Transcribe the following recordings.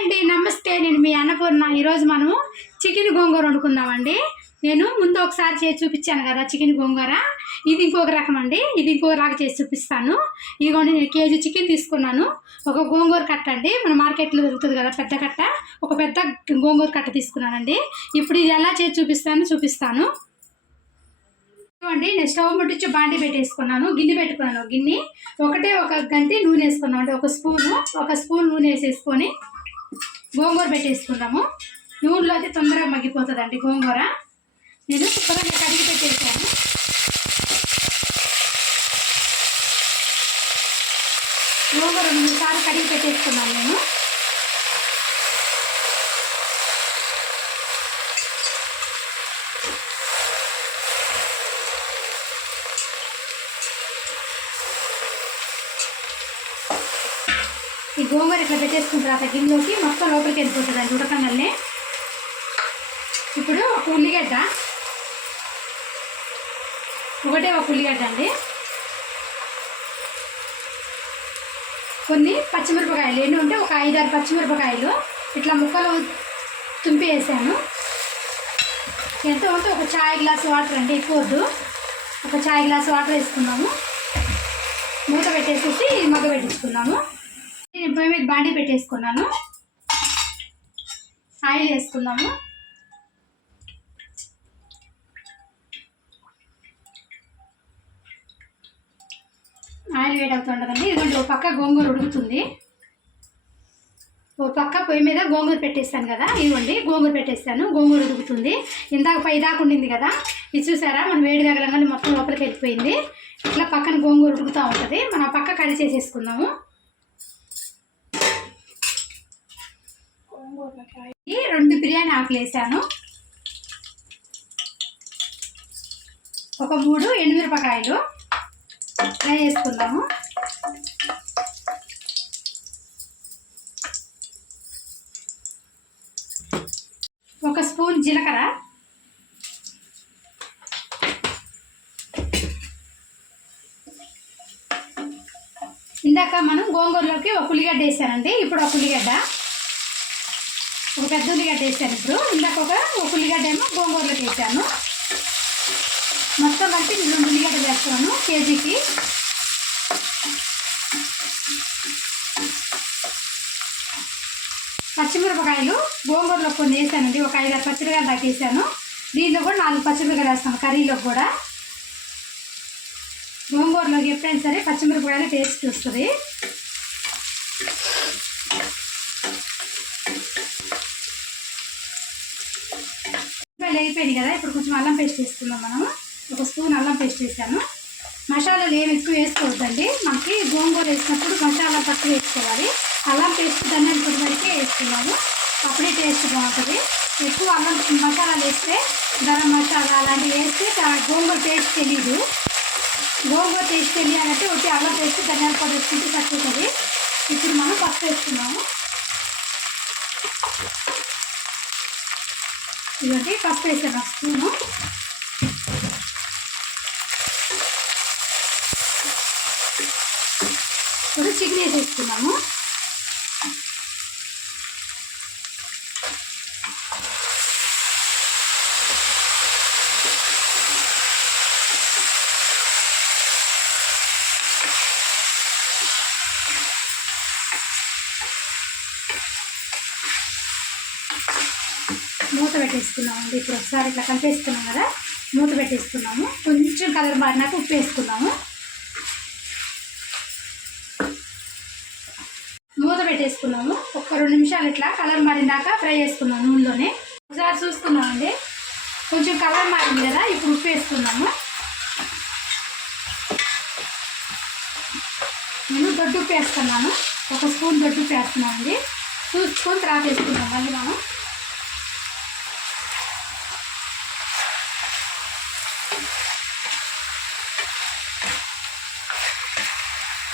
అండి నమస్తే. నేను మీ అన్నపూర్ణ. ఈరోజు మనము చికెన్ గోంగూర వండుకుందామండి. నేను ముందు ఒకసారి చేసి చూపించాను కదా చికెన్ గోంగూర. ఇది ఇంకొక రకం అండి. ఇది ఇంకొక రకం చేసి చూపిస్తాను. ఇదిగోండి నేను కేజీ చికెన్ తీసుకున్నాను. ఒక గోంగూర కట్ట అండి. మన మార్కెట్లో దొరుకుతుంది కదా పెద్ద కట్ట. ఒక పెద్ద గోంగూర కట్ట తీసుకున్నానండి. ఇప్పుడు ఇది ఎలా చేసి చూపిస్తాను చూపిస్తాను. అండి నేను స్టవ్ ముట్టించి బాండి పెట్టేసుకున్నాను. గిన్నె పెట్టుకున్నాను గిన్నె. ఒకటే ఒక గంటి నూనె వేసుకున్నాను. అంటే ఒక స్పూను ఒక స్పూన్ నూనె వేసేసుకొని గోంగూర పెట్టేసుకున్నాము. నూనెలో అయితే తొందరగా మగ్గిపోతుందండి గోంగూర. నేను శుభ్రంగా కడిగి పెట్టేసాను గోంగూర రెండు సార్లు కడిగి పెట్టేసుకున్నాను నేను. గోంగూర ఇట్లా పెట్టేసుకున్న తర్వాత గిన్నెలోకి మొత్తం లోపలికి వెళ్ళిపోతుందండి ఉడకంగానే ఇప్పుడు ఒక ఉల్లిగడ్డ ఒకటే ఒక ఉల్లిగడ్డ అండి. కొన్ని పచ్చిమిరపకాయలు ఎన్ని ఉంటే ఒక ఐదారు పచ్చిమిరపకాయలు ఇట్లా ముక్కలు తుంపి వేసాను. ఎంత ఉంటే ఒక చాయ్ గ్లాస్ వాటర్ అండి ఎక్కువ వద్దు. ఒక చాయ్ గ్లాస్ వాటర్ వేసుకున్నాము. మూత పెట్టేసేసి మగ్గ పెట్టించుకున్నాము నేను పొయ్యి మీద బాండి పెట్టేసుకున్నాను. ఆయిల్ వేసుకున్నాము ఆయిల్ వేడవుతుండదండి ఇదిగోండి ఒక పక్క గోంగూర ఉడుకుతుంది. ఓ పక్క పొయ్యి మీద గోంగూర పెట్టేస్తాను కదా. ఇదిగోండి గోంగూర పెట్టేస్తాను. గోంగూర ఉడుకుతుంది. ఇందాక పై దాకా ఉండింది కదా. ఇది చూసారా? మనం వేడి తగలంగానే మొత్తం లోపలికి వెళ్ళిపోయింది. ఇట్లా పక్కన గోంగూర ఉడుకుతూ ఉంటుంది. మనం పక్క కడి చేసేసుకుందాము. రెండు బిర్యానీ ఆకులు వేసాను. ఒక మూడు ఎండుమిరపకాయలు ఫ్రై చేసుకుందాము. ఒక స్పూన్ జీలకర్ర. ఇందాక మనం గోంగూరలోకి ఒక ఉల్లిగడ్డ వేసానండి. ఇప్పుడు ఒక ఉల్లిగడ్డ. ఒక పెద్ద ఉల్లిగడ్డ వేసాను ఇప్పుడు. ఇందాక ఒక ఒక ఉల్లిగడ్డ ఏమో గోంగూరలోకి వేసాను. మొత్తం కలిపి రెండు ఉల్లిగడ్డలు వేస్తాను కేజీకి. పచ్చిమిరపకాయలు గోంగూరలో కొన్ని వేసానండి. ఒక ఐదారు పచ్చిమిరకాయలు దాకా వేసాను. దీంట్లో కూడా నాలుగు పచ్చిమిరపకాయలు వేస్తాను కర్రీలో కూడా. గోంగూరలోకి ఎప్పుడైనా సరే పచ్చిమిరపకాయలు టేస్ట్ వస్తుంది. ఉల్లిపాయలు కదా ఇప్పుడు కొంచెం అల్లం పేస్ట్ వేసుకుందాం మనం ఒక స్పూన్ అల్లం పేస్ట్ వేసాను. మసాలాలు ఏమి ఎక్కువ వేసుకోవద్దండి. మనకి గోంగూర వేసినప్పుడు మసాలా తక్కువ వేసుకోవాలి. అల్లం పేస్ట్ ధనియాల పొడి వరకే వేసుకున్నాము అప్పుడే టేస్ట్ బాగుంటుంది. ఎక్కువ అల్లం మసాలాలు వేస్తే గరం మసాలా అలాంటివి వేస్తే గోంగూర టేస్ట్ తెలీదు. గోంగూర టేస్ట్ తెలియాలంటే ఒకటి అల్లం పేస్ట్ ధనియాల పొడి వేసుకుంటే సరిపోతుంది. ఇప్పుడు మనం పసుపు వేసుకున్నాము. ఇదండి పసుపు వేసాను స్పూను ఇప్పుడు చికెన్ వేసేసుకున్నాము మూత పెట్టేసుకున్నామండి ఇప్పుడు ఒకసారి ఇట్లా కలిపేసుకున్నాం కదా మూత పెట్టేసుకున్నాము. కొంచెం కలర్ మారినాక ఉప్పు వేసుకున్నాము. మూత పెట్టేసుకున్నాము. ఒక రెండు నిమిషాలు ఇట్లా కలర్ మారినాక ఫ్రై చేసుకున్నాము నూనెలోనే. ఒకసారి చూసుకున్నామండి కొంచెం కలర్ మారింది కదా ఇప్పుడు ఉప్పు వేసుకున్నాము. నేను దొడ్డు ఉప్పు వేస్తున్నాను. ఒక స్పూన్ దొడ్డు ఉప్పు వేస్తున్నామండి చూసుకొని తర్వాత వేసుకున్నాం మళ్ళీ మనం.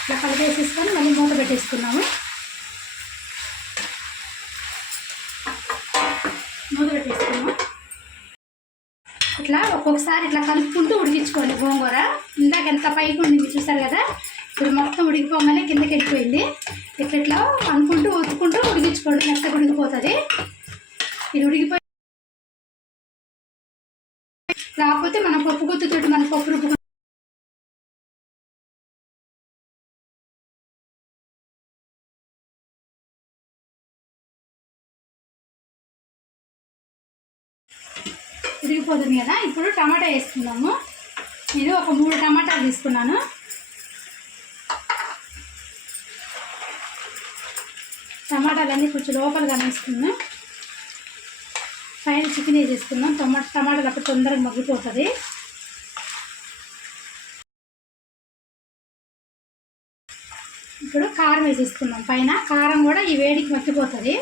ఇట్లా కలిపేసేసుకొని మళ్ళీ మూత పెట్టేసుకున్నాము మూత పెట్టేసుకున్నాము ఇట్లా ఒక్కొక్కసారి ఇట్లా కలుపుకుంటూ ఉడికించుకోండి గోంగూర. ఇందాక ఎంత పైకి ఉండింది చూసారు కదా? ఇప్పుడు మొత్తం ఉడికిపోగానే కిందకి వెళ్ళిపోయింది. ఇట్లా ఇట్లా అనుకుంటూ ఒత్తుకుంటూ ఉడికించుకోండి మెత్తగా ఉడికిపోతుంది ఇది ఉడికిపోయి రాకపోతే మనం పప్పు గుత్తుతోటి మన పప్పు రుబ్బు ఉడికిపోతుంది కదా? ఇప్పుడు టమాటా వేసుకున్నాము నేను ఒక మూడు టమాటాలు తీసుకున్నాను. టమాటాలన్నీ కొంచెం లోపలగా వేసుకున్నాం పైన చికెన్ వేసేసుకున్నాం టమాటా టమాటాలు అప్పుడు తొందరగా మగ్గిపోతుంది. ఇప్పుడు కారం వేసేసుకున్నాం పైన కారం కూడా ఈ వేడికి మగ్గిపోతుంది.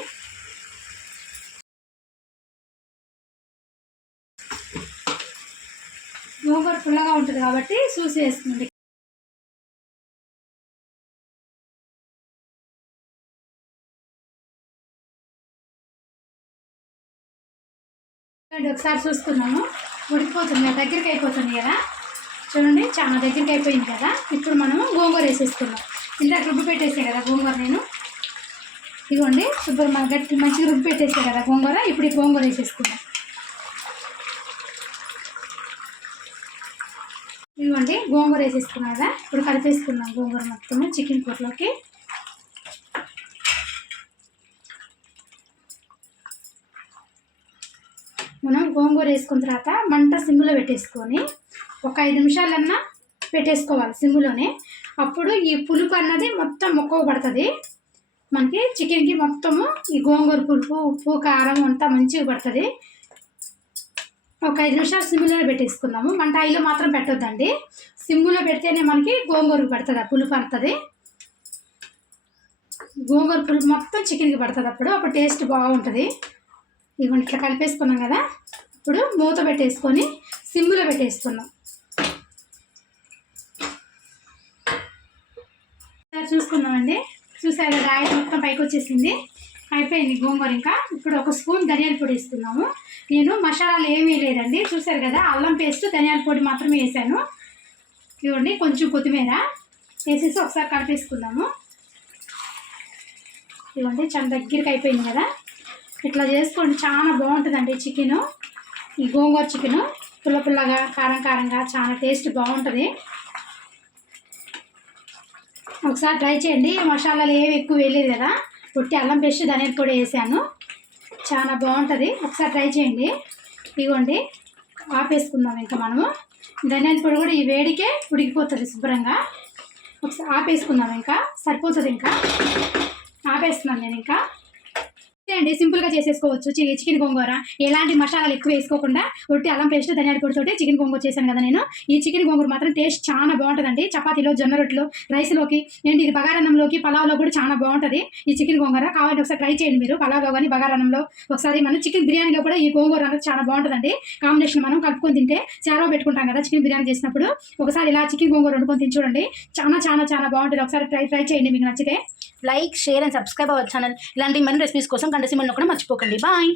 గోంగూర పుల్లగా ఉంటుంది కాబట్టి చూసి వేస్తుంది చూడండి ఒకసారి చూస్తున్నాము ఉడికిపోతుంది కదా, దగ్గరికి అయిపోతుంది కదా. చూడండి చాలా దగ్గరికి అయిపోయింది కదా. ఇప్పుడు మనము గోంగూర వేసేసుకున్నాం ఇందాక రుబ్బు పెట్టేసాను కదా గోంగూర నేను. ఇదిగోండి ఇప్పుడు మన గట్టి మంచిగా రుబ్బు పెట్టేసే కదా గోంగూర. ఇప్పుడు ఈ గోంగూర వేసేసుకున్నాం ఇదిగోండి గోంగూర వేసేసుకున్నాం కదా. ఇప్పుడు కలిపేసుకున్నాం గోంగూర మొత్తము చికెన్ కూరలోకి. మనం గోంగూర వేసుకున్న తర్వాత మంట సిమ్లో పెట్టేసుకొని ఒక ఐదు నిమిషాలన్నా పెట్టేసుకోవాలి సిమ్లోనే. అప్పుడు ఈ పులుపు అన్నది మొత్తం మొక్కవ పడుతుంది. మనకి చికెన్కి మొత్తము ఈ గోంగూర పులుపు ఉప్పు కారం అంతా మంచిగా పడుతుంది. ఒక ఐదు నిమిషాలు సిమ్లోనే పెట్టేసుకున్నాము. మంట ఐలో మాత్రం పెట్టొద్దండి. సిమ్లో పెడితేనే మనకి గోంగూర పడుతుంది ఆ పులుపు పడుతుంది. గోంగూర పులుపు మొత్తం చికెన్కి పడుతుంది అప్పుడు. అప్పుడు టేస్ట్ బాగుంటుంది. ఇదిగోండి ఇట్లా కలిపేసుకున్నాం కదా? ఇప్పుడు మూత పెట్టేసుకొని సిమ్లో పెట్టేసుకున్నాం. చూసుకుందామండి. చూసారు రాయి మొత్తం పైకి వచ్చేసింది. అయిపోయింది గోంగూర ఇంకా. ఇప్పుడు ఒక స్పూన్ ధనియాల పొడి ఇస్తున్నాము నేను మసాలాలు ఏమీ లేదండి చూసారు కదా అల్లం పేస్ట్ ధనియాల పొడి మాత్రమే వేసాను. ఇవ్వండి కొంచెం కొత్తిమీర వేసేసి ఒకసారి కలిపేసుకుందాము. ఇవ్వండి చాలా దగ్గరికి అయిపోయింది కదా. ఇట్లా చేసుకోండి. చాలా బాగుంటుందండి చికెను. ఈ గోంగూర చికెను. పుల్ల పుల్లగా కారం కారంగా చాలా టేస్ట్ బాగుంటుంది. ఒకసారి ట్రై చేయండి. మసాలాలు ఏవి ఎక్కువ వేయలేదు కదా. పుట్టి అల్లం పేస్ట్ ధనియాల పొడి వేసాను. చాలా బాగుంటుంది. ఒకసారి ట్రై చేయండి. ఇవ్వండి ఆపేసుకుందాం ఇంకా మనము. ధనియాల పొడి కూడా ఈ వేడికే ఉడికిపోతుంది శుభ్రంగా. ఒకసారి ఆపేసుకుందాం ఇంకా. సరిపోతుంది ఇంకా. ఆపేస్తున్నాను నేను ఇంకా. అంతే అండి సింపుల్గా చేసేసుకోవచ్చు. చికెన్ గోంగూర. ఎలాంటి మసాలాలు ఎక్కువ వేసుకోకుండా ఒట్టి అల్లం పేస్ట్ ధనియాల పొడితోటి చికెన్ గోంగూర చేశాను కదా నేను. ఈ చికెన్ గోంగూర మాత్రం టేస్ట్ చాలా బాగుంటుందండి. చపాతీలో జొన్న రొట్టెలో రైస్లోకి ఏంటి ఇది బగారన్నంలోకి పలావ్లో కూడా చాలా బాగుంటుంది ఈ చికెన్ గోంగూర. కావాలంటే ఒకసారి ట్రై చేయండి మీరు పలావ్లో కానీ బగారన్నంలో. ఒకసారి మనం చికెన్ బిర్యానీలో కూడా ఈ గోంగూర అనేది చాలా బాగుంటుందండి. కాంబినేషన్ మనం కలుపుకొని తింటే చాలా పెట్టుకుంటాం కదా చికెన్ బిర్యానీ చేసినప్పుడు. ఒకసారి ఇలా చికెన్ గోంగూర వండుకొని తిని చూడండి. చాలా చాలా చాలా బాగుంటుంది. ఒకసారి ట్రై ట్రై చేయండి మీకు నచ్చితే. Like share and subscribe our channel. ఇలాంటి మరిన్ని రెసిపీస్ కోసం గంట సిమ్మల్ని కూడా మర్చిపోకండి. బాయ్.